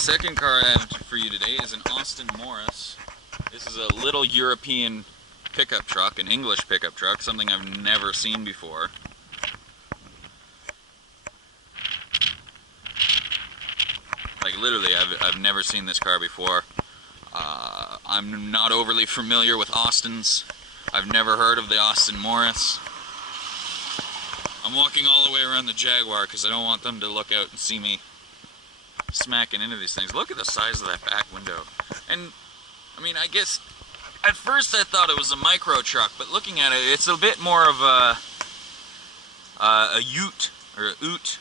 second car I have for you today is an Austin Morris. This is a little European pickup truck, an English pickup truck, something I've never seen before. Like literally, I've never seen this car before. I'm not overly familiar with Austins. I've never heard of the Austin Morris. I'm walking all the way around the Jaguar because I don't want them to look out and see me smacking into these things. Look at the size of that back window. And, I mean, I guess, at first I thought it was a micro truck, but looking at it, it's a bit more of a ute, or a oot,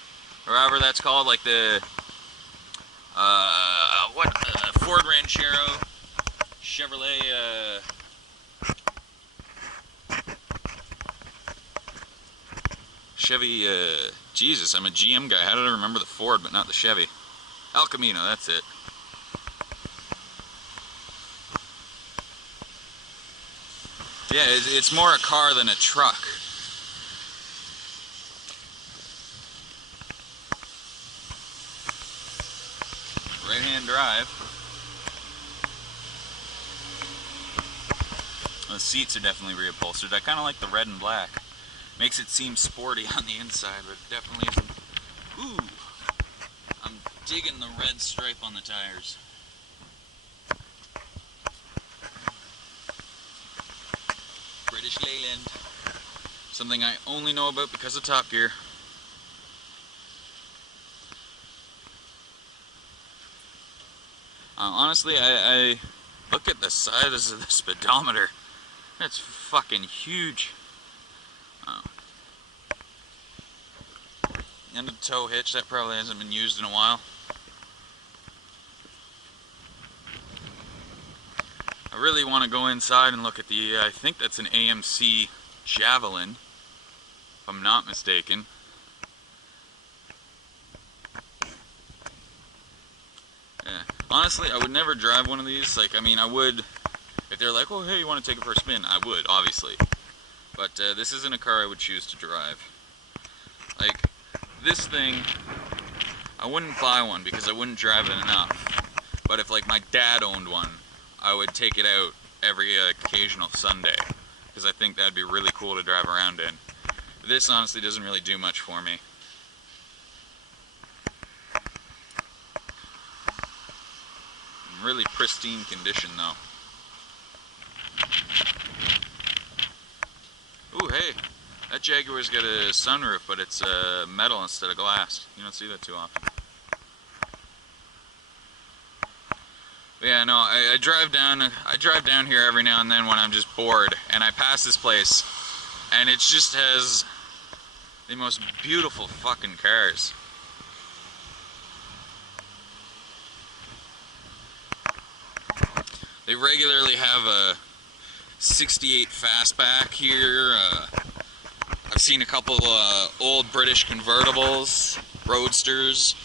or however that's called, like the, Ford Ranchero, Chevrolet, Chevy, Jesus, I'm a GM guy. How did I remember the Ford, but not the Chevy? El Camino, that's it. Yeah, it's more a car than a truck. Right-hand drive. The seats are definitely reupholstered. I kind of like the red and black. Makes it seem sporty on the inside, but it definitely isn't. Ooh! I'm digging the red stripe on the tires. British Leyland. Something I only know about because of Top Gear. Honestly, I look at the size of the speedometer. That's fucking huge. Oh. And a tow hitch, that probably hasn't been used in a while. I really want to go inside and look at the, I think that's an AMC Javelin, if I'm not mistaken. Yeah. Honestly, I would never drive one of these. Like, I mean, I would, if they're like, oh, hey, you want to take it for a spin? I would, obviously. But this isn't a car I would choose to drive. Like, this thing, I wouldn't buy one because I wouldn't drive it enough. But if, like, my dad owned one, I would take it out every occasional Sunday. Because I think that'd be really cool to drive around in. This, honestly, doesn't really do much for me. In really pristine condition, though. Ooh, hey, that Jaguar's got a sunroof, but it's metal instead of glass. You don't see that too often. But yeah, no, I drive down here every now and then when I'm just bored, and I pass this place, and it just has the most beautiful fucking cars. They regularly have a 68 fastback here. I've seen a couple old British convertibles, roadsters.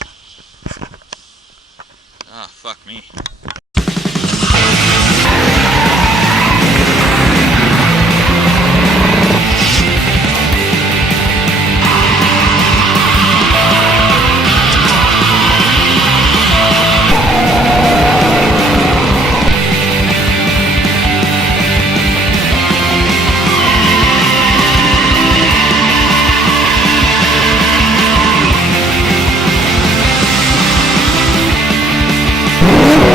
Ah, fuck me. Yeah.